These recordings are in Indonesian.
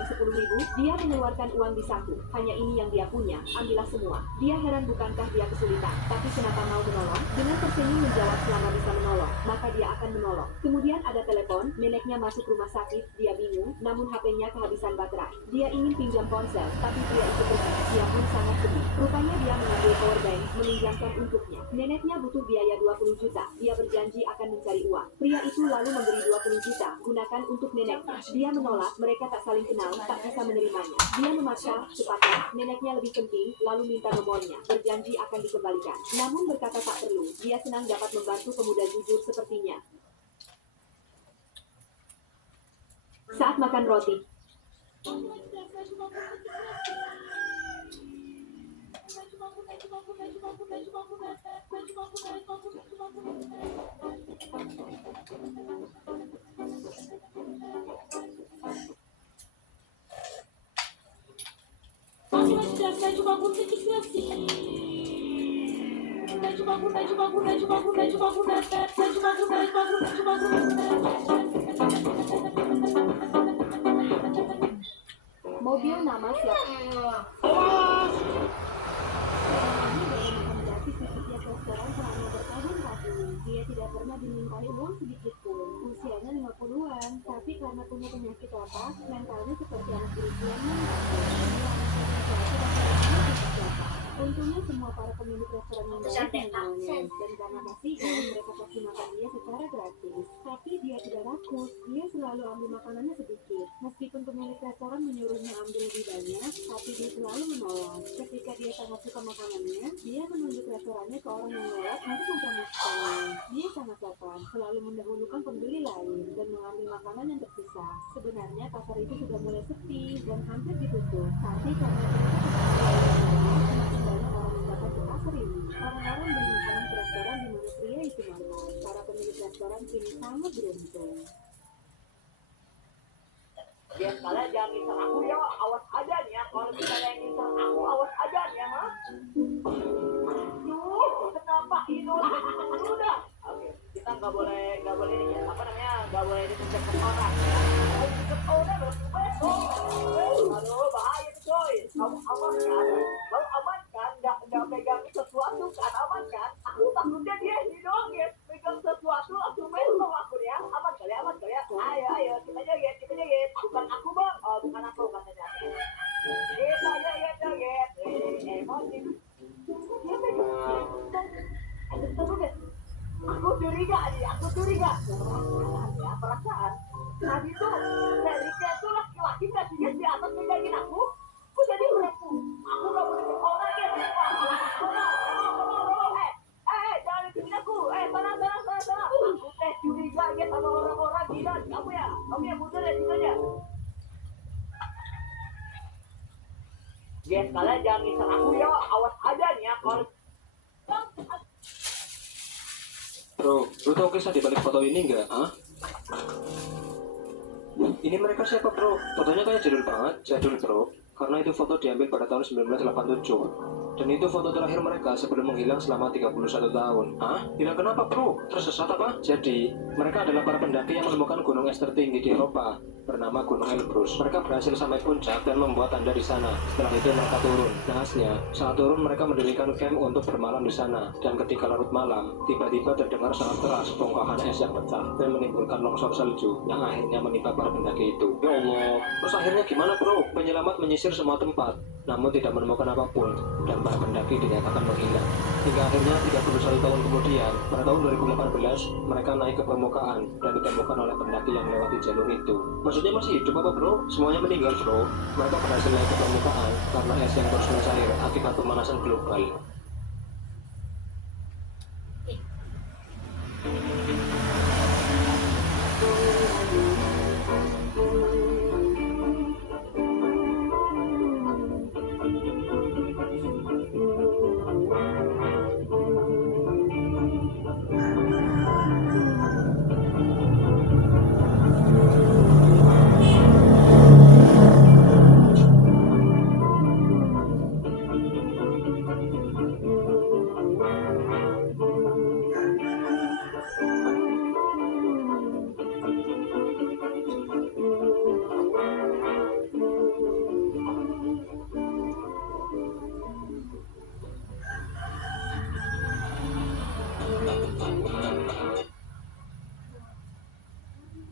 pinjam 10.000, dia mengeluarkan uang di saku. Hanya ini yang dia punya, ambillah semua. Dia heran bukankah dia kesulitan, tapi kenapa mau menolong? Dengan tersenyum menjawab selama bisa menolong, maka dia akan menolong. Kemudian ada telepon, neneknya masuk rumah sakit, dia bingung, namun HP-nya kehabisan baterai. Dia ingin pinjam ponsel, tapi pria itu pergi. Dia pun sangat sedih. Rupanya dia mengambil powerbank, meminjamkan untuknya. Neneknya butuh biaya 20 juta. Dia berjanji akan mencari uang. Pria itu lalu memberi 20 juta, gunakan untuk neneknya. Dia menolak, mereka tak saling kenal, tak bisa menerimanya. Dia memaksa, cepatlah, neneknya lebih penting, lalu minta nomornya. Berjanji akan dikembalikan. Namun berkata tak perlu, dia senang dapat membantu pemuda jujur sepertinya. Saat makan roti. Mobil nama siapa? Dia tidak pernah dimintai uang sedikit pun. Usianya 50-an, tapi karena punya penyakit otak, mentalnya seperti anak berusianya. Untungnya semua para pemilik restoran yang baik mengenalnya, dan karena kasihan mereka kasih makan dia secara gratis. Tapi dia tidak rakus, dia selalu ambil makanannya sedikit. Meskipun pemilik restoran menyuruhnya ambil lebih banyak, tapi dia selalu menolak. Ketika dia sangat suka makanannya, dia menunjuk restorannya ke orang yang lewat untuk mempromosikannya. Dia sangat sopan, selalu mendahulukan pembeli lain dan mengambil makanan yang tersisa. Sebenarnya pasar itu sudah mulai sepi dan hampir ditutup, tapi karena orang-orang beli makanan ke restoran di mana pria itu makan. Para pemilik restoran kini sangat beruntung. Ya kalian jangan ngisar aku ya, awas aja nih ya. Kalau misalnya yang ngisar aku, awas aja nih ya, ha? Duh, kenapa ini udah? Oke, kita nggak boleh ini ya. Apa namanya? Nggak boleh ditutup orang. Kalau ditutup orang, aduh bahaya tuh coy. Kamu aman kan? Kamu aman kan? Nggak pegang sesuatu kan? Aman kan? Aku takutnya dia hidung ya. Pegang sesuatu langsung mesong aku ya. Aman kali ya? Ayo kita joget. Bukan aku bang, bukan aku katanya. Kita joget. Emosi. Dia pegang. Aku curiga. Ya perasaan. Tadi tuh Selika tuh laki-laki nggak sih di atas megangin aku. Aku jadi perempuan. Aku nggak boleh ke orang ya. Jangan ikutin aku. Sana. Aku curiga ya sama orang-orang gila. Kamu ya mundur ya situ aja. Yes, kalian jangan ngisar aku ya. Awas aja nih ya kalau. Bro, lu tau kisah di balik foto ini nggak? Hah? Ini mereka siapa bro? Fotonya kayak jadul bro. Karena itu foto diambil pada tahun 1987. Dan itu foto terakhir mereka sebelum menghilang selama 31 tahun. Hah? Hilang kenapa bro? Tersesat apa? Jadi, mereka adalah para pendaki yang menemukan gunung es tertinggi di Eropa bernama Gunung Elbrus. Mereka berhasil sampai puncak dan membuat tanda di sana. Setelah itu mereka turun. Nahasnya, saat turun mereka mendirikan camp untuk bermalam di sana. Dan ketika larut malam, tiba-tiba terdengar sangat keras bongkahan es yang pecah dan menimbulkan longsor salju yang akhirnya menimpa para pendaki itu. Ya Allah, terus akhirnya gimana bro? Penyelamat menyisir semua tempat, namun tidak menemukan apapun, dan para pendaki dinyatakan menghilang. Hingga akhirnya 31 tahun kemudian, pada tahun 2018, mereka naik ke permukaan dan ditemukan oleh pendaki yang melewati jalur itu. Maksudnya masih hidup apa bro? Semuanya meninggal bro. Mereka berhasil naik ke permukaan karena es yang terus mencair akibat pemanasan global.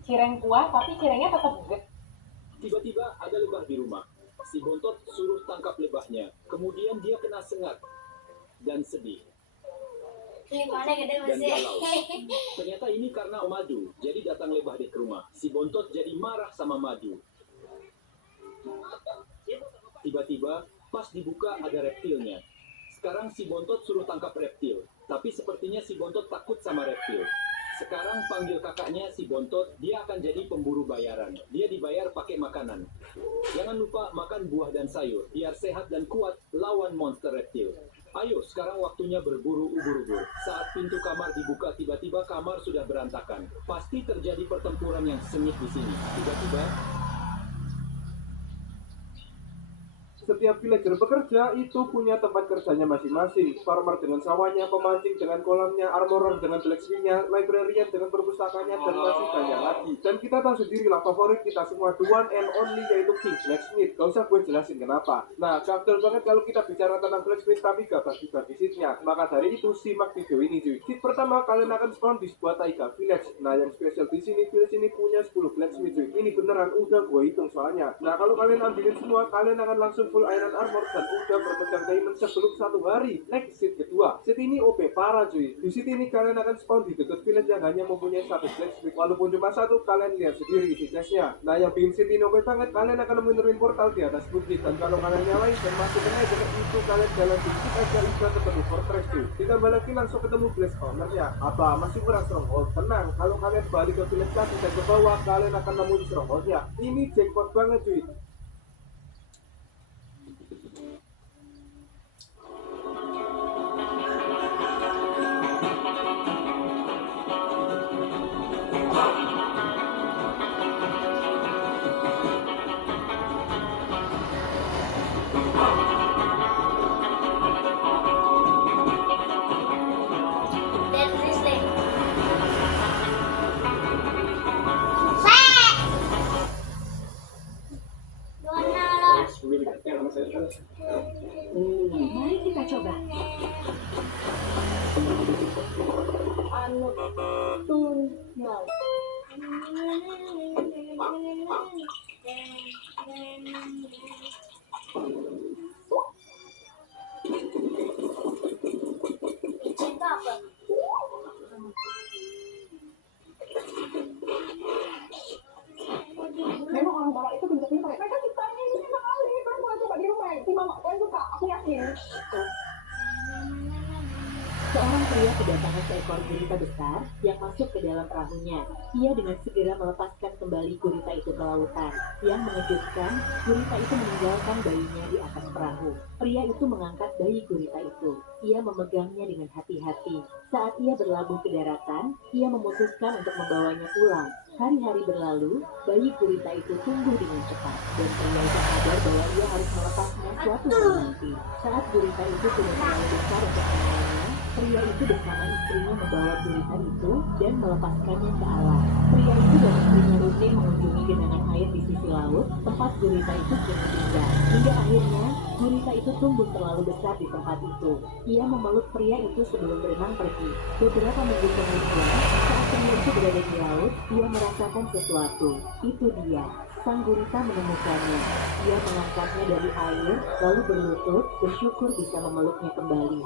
Cireng kuah, tapi cirengnya tetap gede. Tiba-tiba ada lebah di rumah. Si Bontot suruh tangkap lebahnya. Kemudian dia kena sengat dan sedih Gimana gede dan masih? galau. Ternyata ini karena Madu. Jadi datang lebah deh ke rumah. Si Bontot jadi marah sama Madu. Tiba-tiba pas dibuka ada reptilnya. Sekarang si Bontot suruh tangkap reptil. Tapi sepertinya si Bontot takut sama reptil. Sekarang panggil kakaknya si Bontot, dia akan jadi pemburu bayaran. Dia dibayar pakai makanan. Jangan lupa makan buah dan sayur, biar sehat dan kuat lawan monster reptil. Ayo, sekarang waktunya berburu ubur-ubur. Saat pintu kamar dibuka, tiba-tiba kamar sudah berantakan. Pasti terjadi pertempuran yang sengit di sini. Tiba-tiba, setiap villager bekerja itu punya tempat kerjanya masing-masing. Farmer dengan sawahnya, pemancing dengan kolamnya, armorer dengan blacksmith-nya, librarian dengan perpustakaannya, dan masih banyak lagi. Dan kita tahu sendirilah favorit kita semua, the one and only, yaitu King Blacksmith. Gak usah gue jelasin kenapa. Nah, gagal banget kalau kita bicara tentang blacksmith tapi gak bagi-bagi seatnya. Maka dari itu simak video ini cuy. Seat pertama kalian akan spawn di sebuah taiga village. Nah, yang spesial di sini village ini punya 10 blacksmith cuy. Ini beneran udah gue hitung soalnya. Nah, kalau kalian ambilin semua, kalian akan langsung full iron armor dan udah berpegang diamond sebelum 1 hari. Next, seat kedua. Seat ini OP parah cuy. Di seat ini kalian akan spawn di dekat village yang hanya mempunyai 1 blacksmith. Walaupun cuma 1, kalian lihat sendiri isi chestnya. Nah, yang bikin seat ini OP banget, kalian akan nemuin portal di atas bukit. Dan kalau kalian nyalain dan masukin aja ke itu, kalian jalan dikit aja udah ketemu fortress cuy. Ditambah lagi langsung ketemu blaze ownernya. Apa? Masih kurang stronghold? Tenang, kalau kalian balik ke village lagi dan ke bawah, kalian akan nemuin strongholdnya. Ini jackpot banget cuy. Dan listrik. Mari kita coba. Anu, tunggal. Izin itu apa? Memang orang barat itu pintar-pintar. Mereka ciptanya ini sekali. Kamu mau coba di rumah. Si mama kalian suka, aku yakin. Seorang pria kedatangan seekor gurita besar yang masuk ke dalam perahunya. Ia dengan segera melepaskan kembali gurita itu ke lautan. Yang mengejutkan, gurita itu meninggalkan bayinya di atas perahu. Pria itu mengangkat bayi gurita itu. Ia memegangnya dengan hati-hati. Saat ia berlabuh ke daratan, ia memutuskan untuk membawanya pulang. Hari-hari berlalu, bayi gurita itu tumbuh dengan cepat. Dan pria itu sadar bahwa ia harus melepasnya suatu hari nanti. Saat gurita itu sudah terlalu besar untuk menyalanya, pria itu bersama istrinya membawa gurita itu dan melepaskannya ke alam. Pria itu dan istrinya rutin mengunjungi genangan air di sisi laut, tempat gurita itu kini tinggal. Hingga akhirnya, gurita itu tumbuh terlalu besar di tempat itu. Ia memeluk pria itu sebelum berenang pergi. Beberapa minggu kemudian, saat pria itu berada di laut, ia merasakan sesuatu. Itu dia. Sang gurita menemukannya. Ia mengangkatnya dari air, lalu berlutut, bersyukur bisa memeluknya kembali.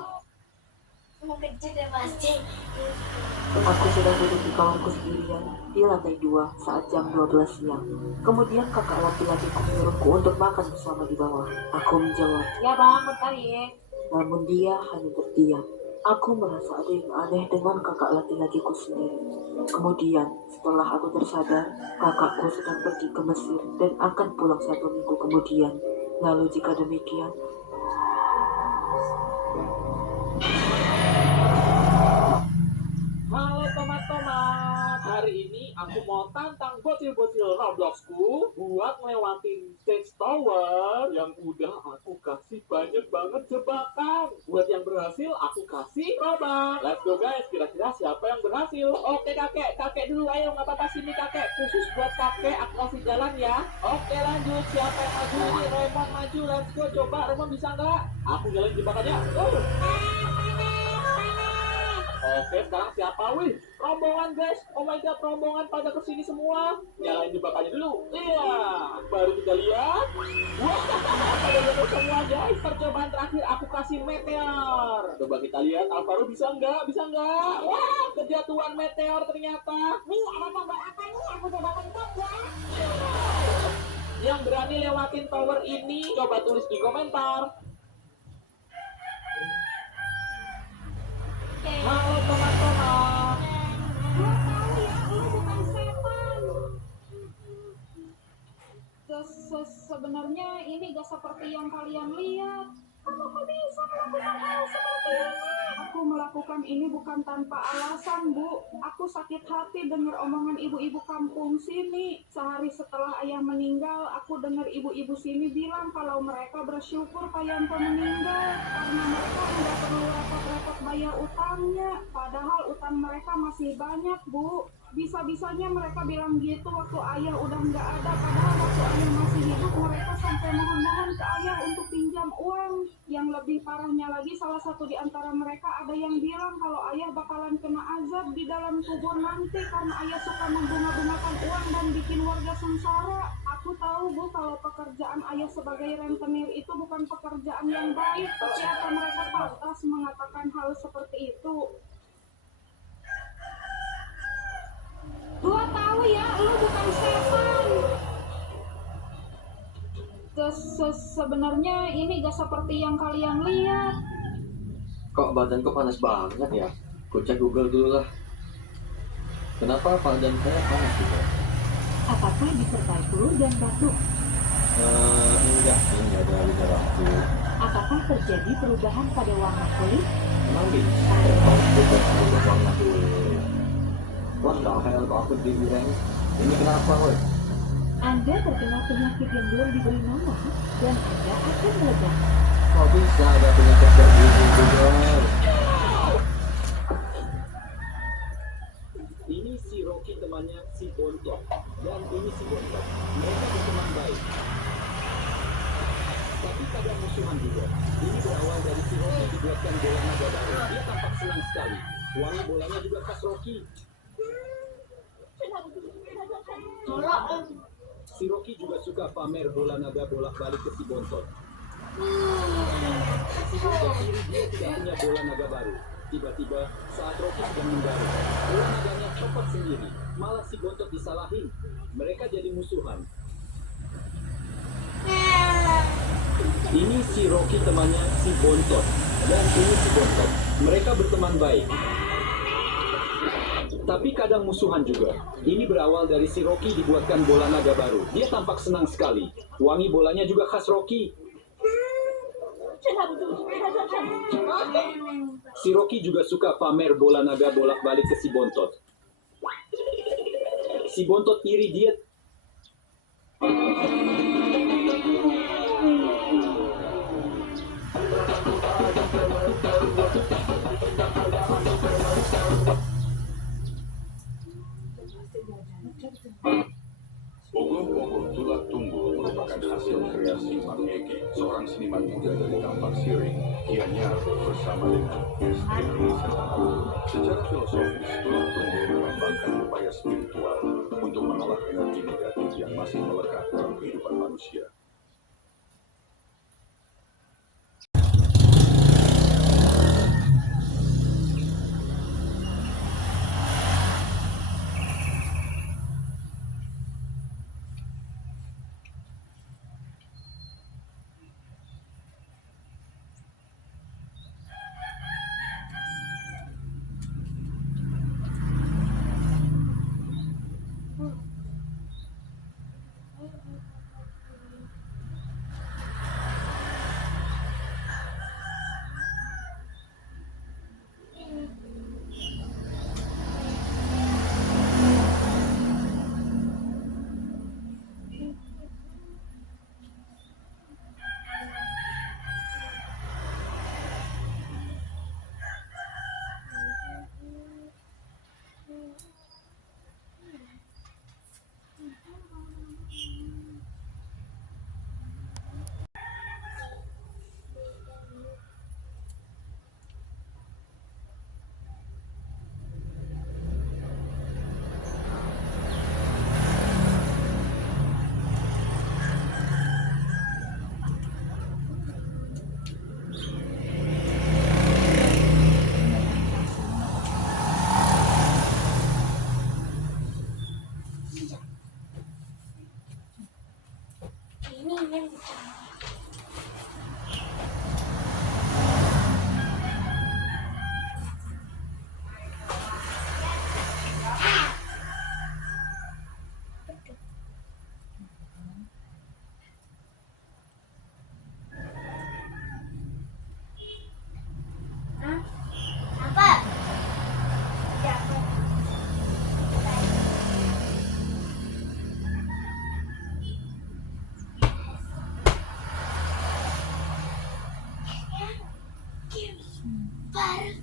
Mau kecil dan pasti. Aku sedang duduk di kamarku sendirian di lantai 2 saat jam 12 siang. Kemudian kakak laki-lakiku menyuruhku untuk makan bersama di bawah. Aku menjawab, Ya bang, bentar ya. namun dia hanya terdiam. Aku merasa ada yang aneh dengan kakak laki-lakiku sendiri. Kemudian, setelah aku tersadar, kakakku sedang pergi ke Mesir dan akan pulang 1 minggu kemudian. Lalu jika demikian, Halo tomat-tomat, hari ini aku mau tantang bocil-bocil Robloxku buat ngelewatin stage tower yang udah aku kasih banyak banget jebakan. Buat yang berhasil aku kasih Robux. Let's go guys, kira-kira siapa yang berhasil? Oke kakek dulu ayo nggak apa-apa sini kakek. Khusus buat kakek aku kasih jalan ya. Oke lanjut, siapa yang maju ini? Raymond maju, let's go. Coba Raymond bisa nggak? Aku jalan jebakannya. Oke, sekarang siapa wih? Rombongan guys. Oh my god, rombongan pada kesini semua. Nyalain jebakannya dulu. Iya, baru kita lihat. Wah, pada jatuh semua guys. Percobaan terakhir aku kasih meteor. Coba kita lihat Alvaro bisa nggak? Bisa nggak? Wah, kejatuhan meteor ternyata. Wih, ada gambar apa nih? Aku coba pencet ya. Yang berani lewatin tower ini, coba tulis di komentar. Halo teman-teman. Gua tahu ya, lu bukan setan. Sebenarnya ini gak seperti yang kalian lihat. Kamu kok bisa melakukan hal seperti ini? Aku melakukan ini bukan tanpa alasan, Bu. Aku sakit hati dengar omongan ibu-ibu kampung sini. Sehari setelah ayah meninggal, aku dengar ibu-ibu sini bilang kalau mereka bersyukur Payanto meninggal karena mereka nggak perlu repot-repot bayar utangnya. Padahal utang mereka masih banyak, Bu. Bisa-bisanya mereka bilang gitu waktu ayah udah nggak ada, padahal waktu ayah masih hidup mereka sampai mohon-mohon ke ayah untuk pinjam uang. Yang lebih parahnya lagi, salah satu di antara mereka ada yang bilang kalau ayah bakalan kena azab di dalam kubur nanti karena ayah suka membunga-bungakan uang dan bikin warga sengsara. Aku tahu, Bu, kalau pekerjaan ayah sebagai rentenir itu bukan pekerjaan yang baik, tapi apa mereka pantas mengatakan hal seperti itu? Gua tahu ya, lu bukan setan. Sebenarnya ini gak seperti yang kalian lihat. Kok badanku panas banget ya? Ku cek Google dulu lah. Kenapa badan saya panas juga? Apakah disertai flu dan batuk? Enggak sih, enggak ada gejala aku. Apakah terjadi perubahan pada warna kulit? Emang bisa berubah warna kulit? What the hell, kok aku dibilang ini kenapa woy? Anda terkena penyakit yang belum diberi nama dan Anda akan meledak. Kok bisa ada penyakit kayak gini juga? Ini si Rocky temannya si Bontot. Dan ini si Bontot. Mereka berteman baik. Tapi kadang musuhan juga. Ini berawal dari si Rocky dibuatkan bola naga baru. Dia tampak senang sekali. Wangi bolanya juga khas Rocky. Si Rocky juga suka pamer bola naga bolak-balik ke si Bontot. Si Bontot ini dia tidak punya bola naga baru. Tiba-tiba saat Rocky sedang menggaruk, bola naganya copot sendiri. Malah si Bontot disalahin. Mereka jadi musuhan. Ini si Rocky temannya si Bontot. Dan ini si Bontot. Mereka berteman baik. Tapi kadang musuhan juga. Ini berawal dari si Rocky dibuatkan bola naga baru. Dia tampak senang sekali. Wangi bolanya juga khas Rocky. Si Rocky juga suka pamer bola naga bolak-balik ke si Bontot. Si Bontot iri dia. Ogoh-ogoh Tulat Tunggul merupakan hasil kreasi Mak Egi, seorang seniman muda dari Kampar Siring, Gianyar, bersama dengan S.Henry Sentana. Secara filosofis, Tulat Tunggul melambangkan upaya spiritual untuk menolak energi negatif yang masih melekat dalam kehidupan manusia. angin. Apa? Baru